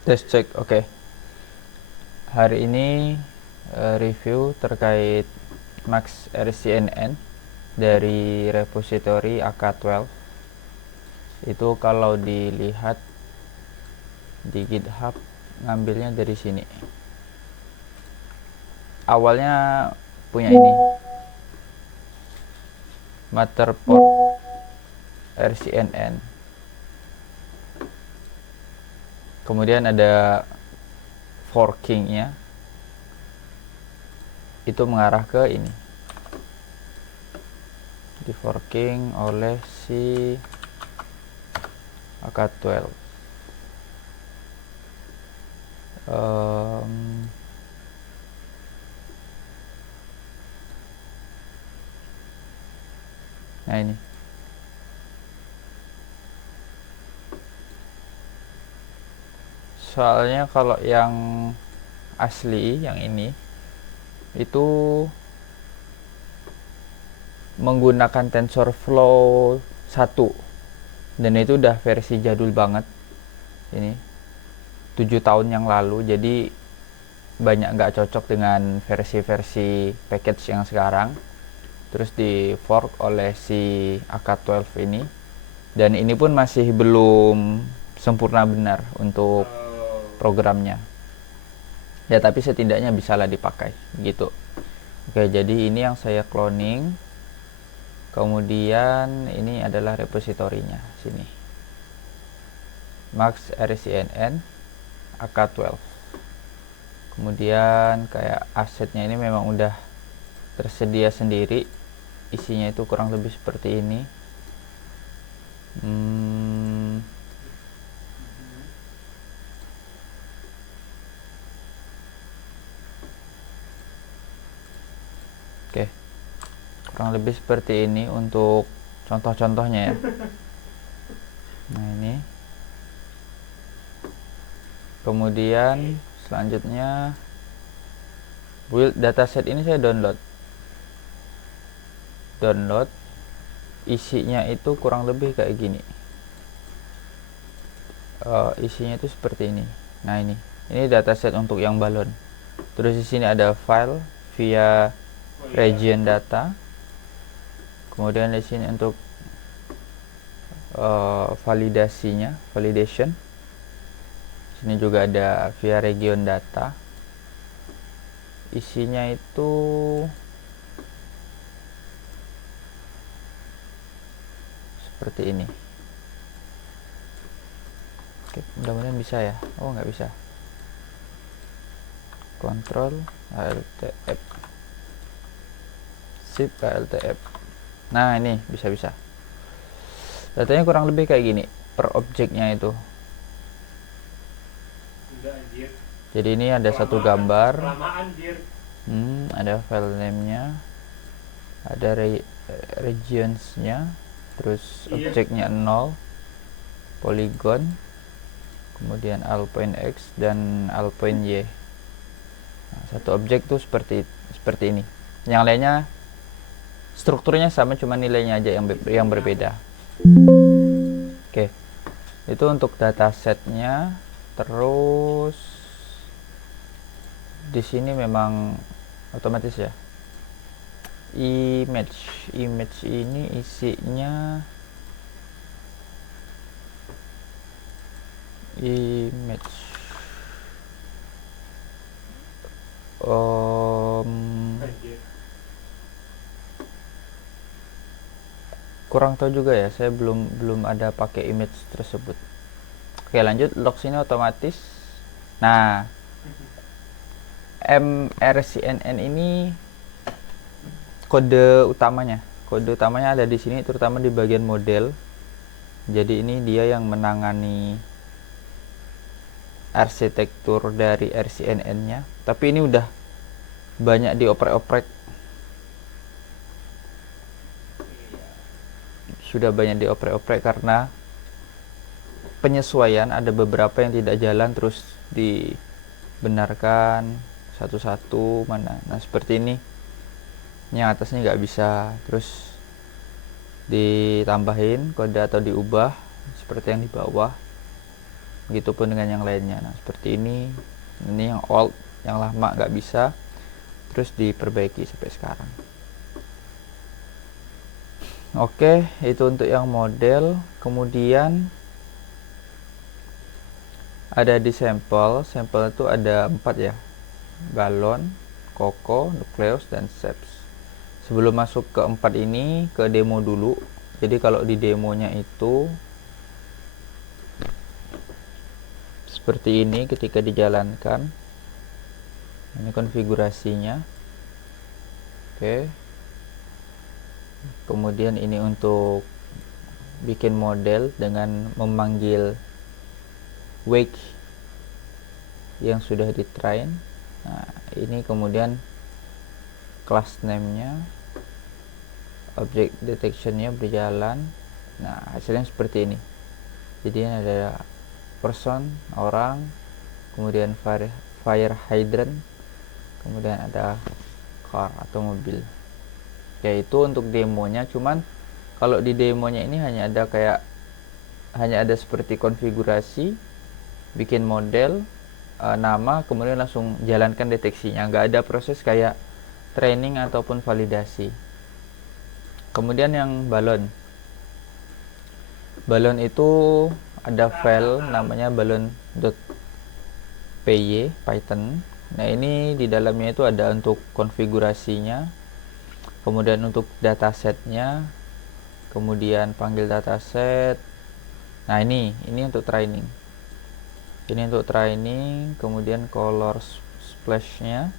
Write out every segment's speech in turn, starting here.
Test check, oke. Hari ini review terkait Max RCNN dari repository AK12. Itu kalau dilihat di GitHub ngambilnya dari sini. Awalnya punya ini Matterport RCNN. Kemudian ada forkingnya, itu mengarah ke ini, di forking oleh si AK12. Nah ini soalnya kalau yang asli yang ini itu menggunakan TensorFlow 1 dan itu udah versi jadul banget, ini 7 tahun yang lalu, jadi banyak nggak cocok dengan versi-versi package yang sekarang. Terus di fork oleh si AK12 ini, dan ini pun masih belum sempurna benar untuk programnya ya, tapi setidaknya bisalah dipakai gitu. Oke, jadi ini yang saya cloning. Kemudian ini adalah repositorinya, sini Max RCNN AK12. Kemudian kayak asetnya ini memang udah tersedia sendiri, isinya itu kurang lebih seperti ini. Oke, kurang lebih seperti ini untuk contoh-contohnya ya. Nah ini, kemudian selanjutnya build dataset ini saya download. Isinya itu kurang lebih kayak gini. Isinya itu seperti ini. Nah ini dataset untuk yang balon. Terus di sini ada file via region data. Kemudian di sini untuk validation. Sini juga ada via region data. Isinya itu seperti ini. Oke, mudah-mudahan bisa ya. Oh, nggak bisa. Control ALTF, Shift ALTF. Nah ini bisa. Datanya kurang lebih kayak gini per objeknya itu. Jadi ini ada satu gambar, ada file name-nya, ada regions-nya, terus objeknya 0, polygon, kemudian all point X dan all point Y. Nah, satu objek tuh seperti ini. Yang lainnya strukturnya sama, cuma nilainya aja yang berbeda. Oke, itu untuk datasetnya. Terus di sini memang otomatis ya. Image ini isinya image kurang tahu juga ya, saya belum ada pakai image tersebut. Oke, lanjut. Log sini otomatis. Nah, MRCNN ini kode utamanya ada di sini, terutama di bagian model. Jadi ini dia yang menangani arsitektur dari RCNN-nya, tapi ini udah banyak dioprek-oprek. Sudah banyak dioprek-oprek karena penyesuaian, ada beberapa yang tidak jalan, terus dibenarkan satu-satu mana. Nah seperti ini, yang atasnya nggak bisa, terus ditambahin kode atau diubah seperti yang di bawah. begitupun dengan yang lainnya. Nah seperti ini yang old, yang lama nggak bisa, terus diperbaiki sampai sekarang. Oke, itu untuk yang model. Kemudian ada di sampel itu ada 4 ya, galon, koko, nukleus, dan seps. Sebelum masuk ke 4 ini, ke demo dulu. Jadi kalau di demonya itu seperti ini ketika dijalankan. Ini konfigurasinya. Oke. Kemudian ini untuk bikin model dengan memanggil wake yang sudah di train. Nah, ini kemudian class name-nya, object detection-nya berjalan. Nah, hasilnya seperti ini. Jadi ini ada person, orang, kemudian fire hydrant, kemudian ada car atau mobil. Yaitu untuk demonya. Cuman kalau di demonya ini hanya ada seperti konfigurasi, bikin model, nama, kemudian langsung jalankan deteksinya. Nggak ada proses kayak training ataupun validasi. Kemudian yang balon itu ada file namanya balon.py Python. Nah ini di dalamnya itu ada untuk konfigurasinya, kemudian untuk datasetnya, kemudian panggil dataset. Nah ini untuk training. Ini untuk training, kemudian color splash-nya,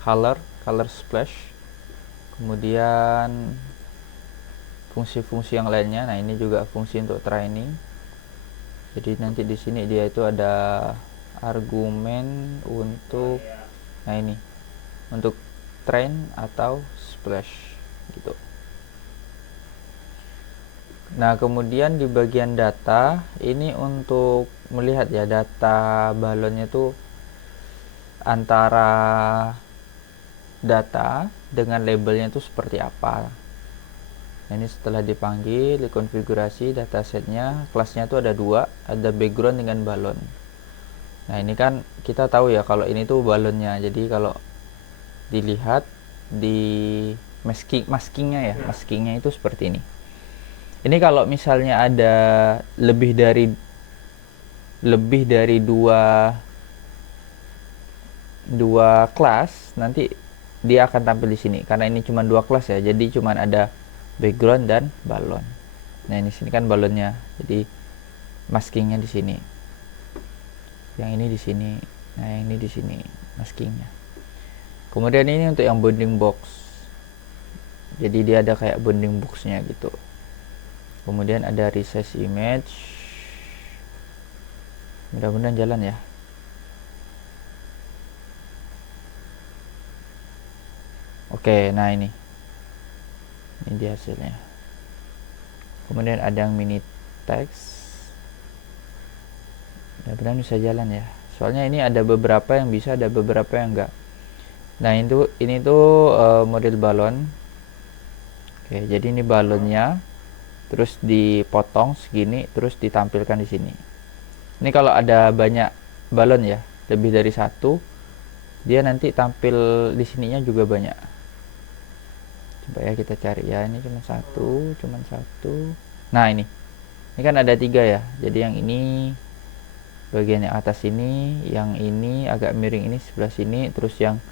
color splash, kemudian fungsi-fungsi yang lainnya. Nah ini juga fungsi untuk training. Jadi nanti di sini dia itu ada argumen untuk, nah ini untuk train atau splash gitu. Nah kemudian di bagian data ini untuk melihat ya data balonnya itu antara data dengan labelnya itu seperti apa. Nah, ini setelah dipanggil, dikonfigurasi datasetnya, kelasnya itu ada 2, ada background dengan balon. Nah ini kan kita tahu ya kalau ini tuh balonnya. Jadi kalau dilihat di maskingnya itu seperti ini. Ini kalau misalnya ada lebih dari dua kelas, nanti dia akan tampil di sini. Karena ini cuma 2 kelas ya, jadi cuma ada background dan balon. Nah ini sini kan balonnya, jadi maskingnya di sini. Yang ini di sini. Nah yang ini di sini maskingnya. Kemudian ini untuk yang bounding box. Jadi dia ada kayak bounding boxnya gitu. Kemudian ada resize image. Mudah-mudahan jalan ya. Oke, nah ini dia hasilnya. Kemudian ada yang mini text. Mudah-mudahan bisa jalan ya. Soalnya ini ada beberapa yang bisa, ada beberapa yang enggak. Nah ini tuh model balon. Oke, jadi ini balonnya, terus dipotong segini, terus ditampilkan di sini. Ini kalau ada banyak balon ya, lebih dari 1, dia nanti tampil di sininya juga banyak. Coba ya kita cari ya, ini cuma satu. Nah ini kan ada 3 ya. Jadi yang ini bagian yang atas ini, yang ini agak miring ini sebelah sini, terus yang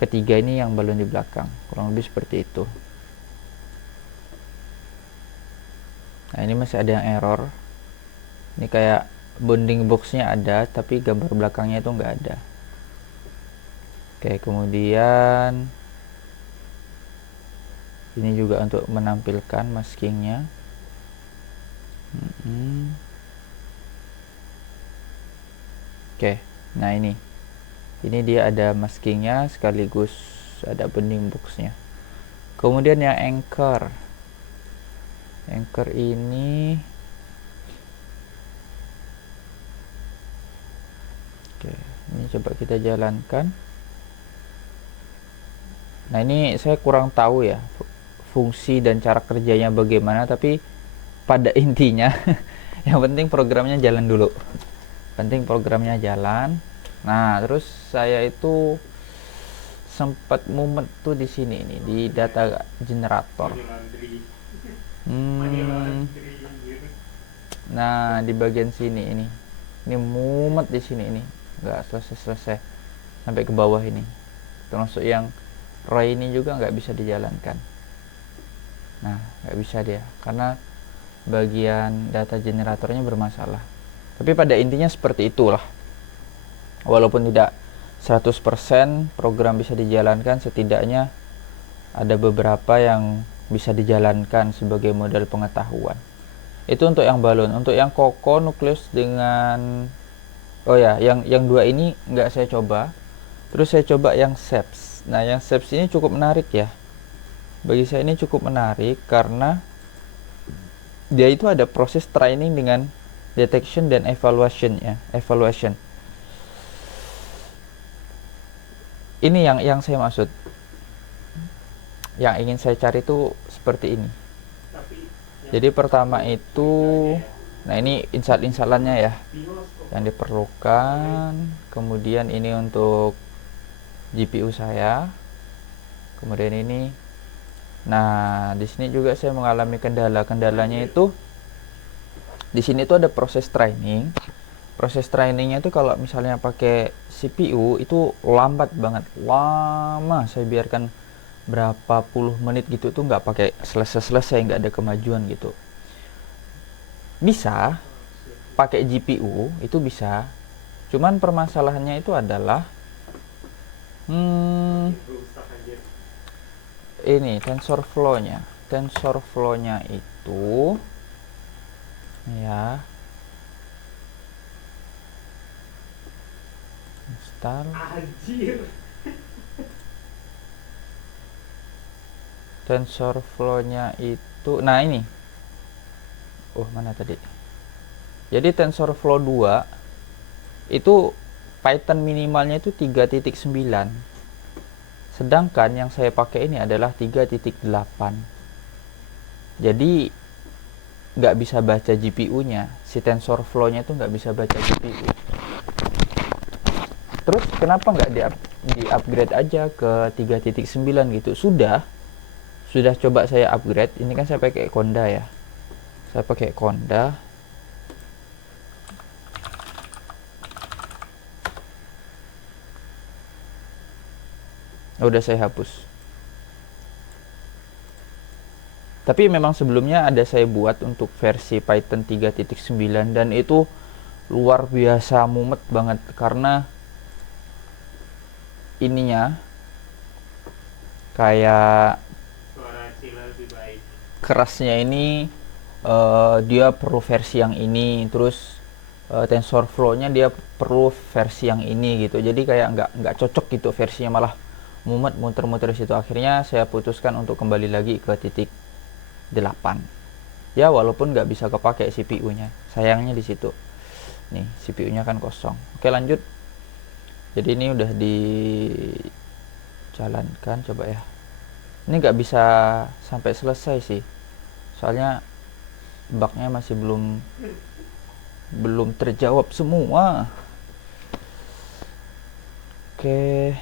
ketiga ini yang balon di belakang. Kurang lebih seperti itu. Nah ini masih ada yang error. Ini kayak bounding boxnya ada, tapi gambar belakangnya itu nggak ada. Oke, kemudian ini juga untuk menampilkan maskingnya. Oke, nah ini dia ada maskingnya sekaligus ada bounding boxnya. Kemudian yang anchor ini, oke, ini coba kita jalankan. Nah ini saya kurang tahu ya fungsi dan cara kerjanya bagaimana, tapi pada intinya yang penting programnya jalan dulu. penting programnya jalan. Nah, terus saya itu sempat mumet tuh di sini nih, di data generator. Nah, di bagian sini ini mumet di sini, ini nggak selesai sampai ke bawah ini, termasuk yang Roy ini juga nggak bisa dijalankan. Nah, nggak bisa dia karena bagian data generatornya bermasalah. Tapi pada intinya seperti itulah, walaupun tidak 100% program bisa dijalankan, setidaknya ada beberapa yang bisa dijalankan sebagai modal pengetahuan. Itu untuk yang balon. Untuk yang koko nukleus dengan yang dua ini nggak saya coba. Terus saya coba yang SEPS. Nah, yang SEPS ini cukup menarik ya. Bagi saya ini cukup menarik karena dia itu ada proses training dengan detection dan evaluation ya. Ini yang saya maksud. Yang ingin saya cari itu seperti ini. Jadi pertama itu, nah ini instalannya ya yang diperlukan. Kemudian ini untuk GPU saya. Kemudian ini. Nah, di sini juga saya mengalami kendalanya itu di sini tuh ada proses training. Proses trainingnya itu kalau misalnya pakai CPU itu lambat banget, lama. Saya biarkan berapa puluh menit gitu tuh nggak pakai selesai, nggak ada kemajuan gitu. Bisa pakai GPU itu bisa, cuman permasalahannya itu adalah ini TensorFlow-nya itu ya, install TensorFlow-nya itu, nah ini mana tadi, jadi TensorFlow 2 itu Python minimalnya itu 3.9, sedangkan yang saya pakai ini adalah 3.8. Jadi nggak bisa baca GPU-nya, si TensorFlow-nya itu nggak bisa baca GPU. Terus kenapa nggak di upgrade aja ke 3.9 gitu? Sudah coba saya upgrade. Ini kan saya pakai Conda ya, saya pakai Conda. Udah saya hapus. Tapi memang sebelumnya ada saya buat untuk versi Python 3.9 dan itu luar biasa mumet banget karena ininya kayak kerasnya ini dia perlu versi yang ini, terus TensorFlow-nya dia perlu versi yang ini gitu. Jadi kayak nggak cocok gitu versinya, malah mumet muter-muter situ. Akhirnya saya putuskan untuk kembali lagi ke titik 8 ya, walaupun nggak bisa kepake CPU-nya, sayangnya di situ. Nih CPU-nya kan kosong. Oke, lanjut. Jadi ini udah dijalankan, coba ya. Ini nggak bisa sampai selesai sih, soalnya bugnya masih belum terjawab semua. Oke,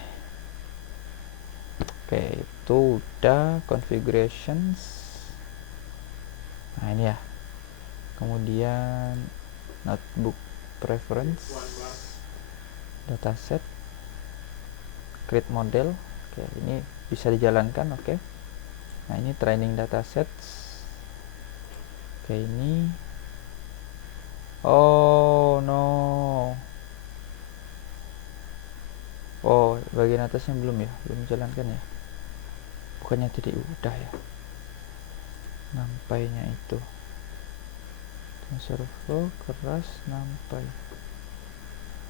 itu udah configurations. Nah ini ya, kemudian notebook preference, dataset, create model. Oke, ini bisa dijalankan. Oke, nah ini training datasets. Oke, ini oh no, bagian atasnya belum dijalankan ya, bukannya tadi udah ya nampainya itu. TensorFlow keras nampai,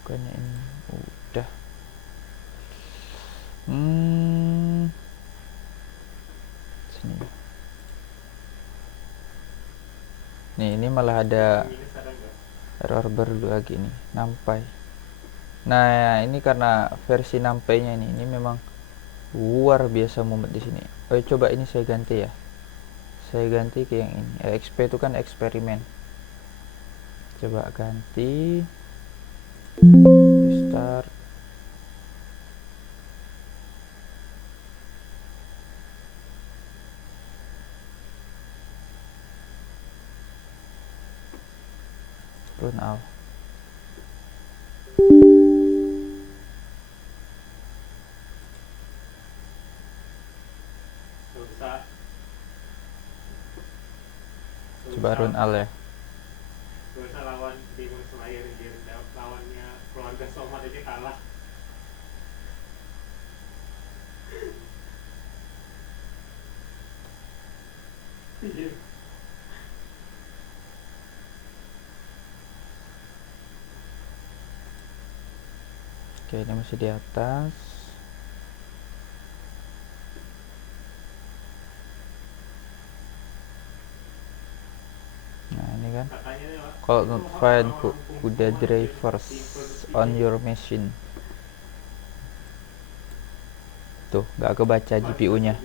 bukannya ini udah. Sini nih, ini malah ada error baru lagi nih, nampai. Nah ini karena versi nampainya ini memang luar biasa mumet di sini. Coba ini saya ganti ya, saya ganti ke yang ini. XP itu kan eksperimen, coba ganti. run all. Coba run all ya. Gak usah lawan Demon Slayer, lawannya keluarga Somat aja kalah. Iya. Oke, ini masih di atas. Nah, ini kan call not find CUDA drivers on your machine. Tuh, nggak kebaca GPU-nya.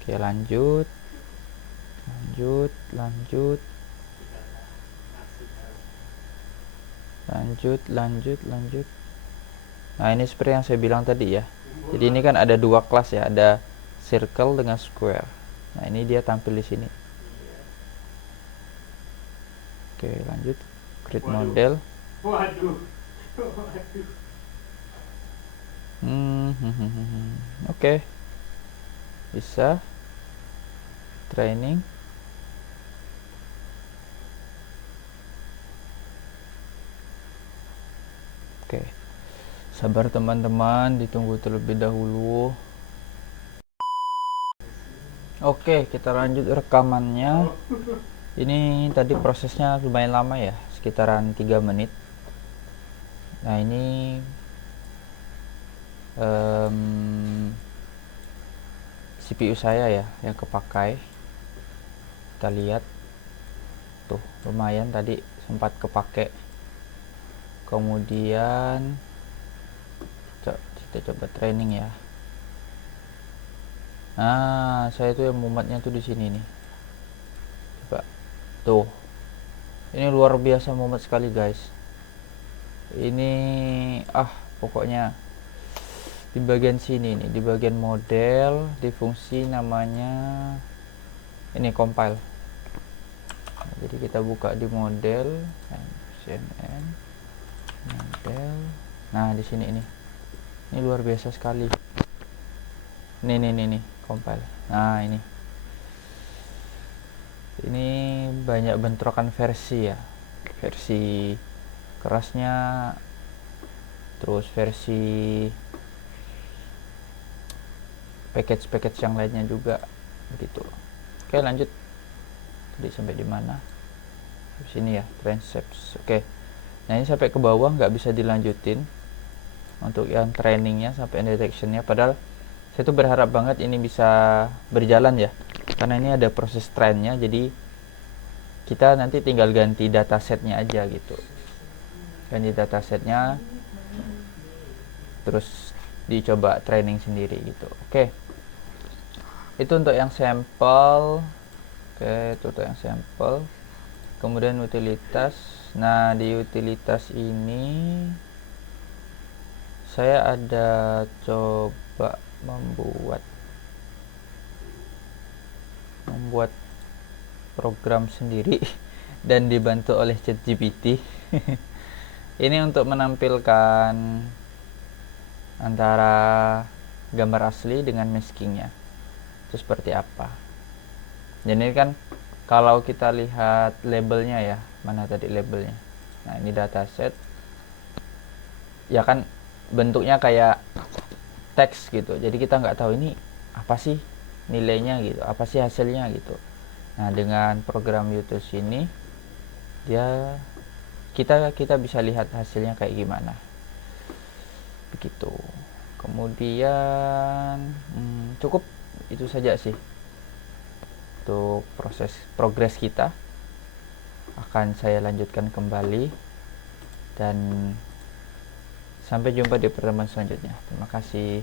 Oke, lanjut. Nah, ini seperti yang saya bilang tadi ya. Jadi ini kan ada dua kelas ya, ada circle dengan square. Nah, ini dia tampil di sini. Oke, lanjut. Create model. Waduh. Oke. Bisa. Training. Oke. Sabar teman-teman, ditunggu terlebih dahulu. Oke, kita lanjut rekamannya. Ini tadi prosesnya lumayan lama ya, sekitaran 3 menit. Nah, ini CPU saya ya yang kepakai. Kita lihat tuh, lumayan tadi sempat kepake. Kemudian kita coba training ya. Nah, saya tuh yang mumatnya tuh di sini nih. Coba tuh, ini luar biasa mumat sekali guys. Ini pokoknya di bagian sini nih, di bagian model, di fungsi namanya ini compile. Nah, jadi kita buka di model, CNN model. Nah, di sini ini luar biasa sekali. Nih compile. Nah, ini banyak bentrokan versi ya, versi kerasnya, terus versi package yang lainnya juga begitu. Oke, lanjut. Tadi sampai di mana? Di sini ya, transepts. Oke. Nah, ini sampai ke bawah nggak bisa dilanjutin untuk yang trainingnya sampai detectionnya. Padahal saya tuh berharap banget ini bisa berjalan ya, karena ini ada proses trainnya. Jadi kita nanti tinggal ganti datasetnya aja gitu. Ganti datasetnya, terus dicoba training sendiri gitu. Oke. Itu untuk yang sampel. Oke, itu untuk yang sampel. Kemudian utilitas. Nah, di utilitas ini saya ada coba membuat program sendiri dan dibantu oleh ChatGPT. Ini untuk menampilkan antara gambar asli dengan maskingnya itu seperti apa. Jadi ini kan kalau kita lihat labelnya ya, mana tadi labelnya. Nah, ini dataset ya kan, bentuknya kayak teks gitu. Jadi kita nggak tahu ini apa sih nilainya gitu, apa sih hasilnya gitu. Nah, dengan program YouTube ini kita bisa lihat hasilnya kayak gimana begitu. Kemudian cukup itu saja sih untuk progres kita. Akan saya lanjutkan kembali dan sampai jumpa di pertemuan selanjutnya. Terima kasih.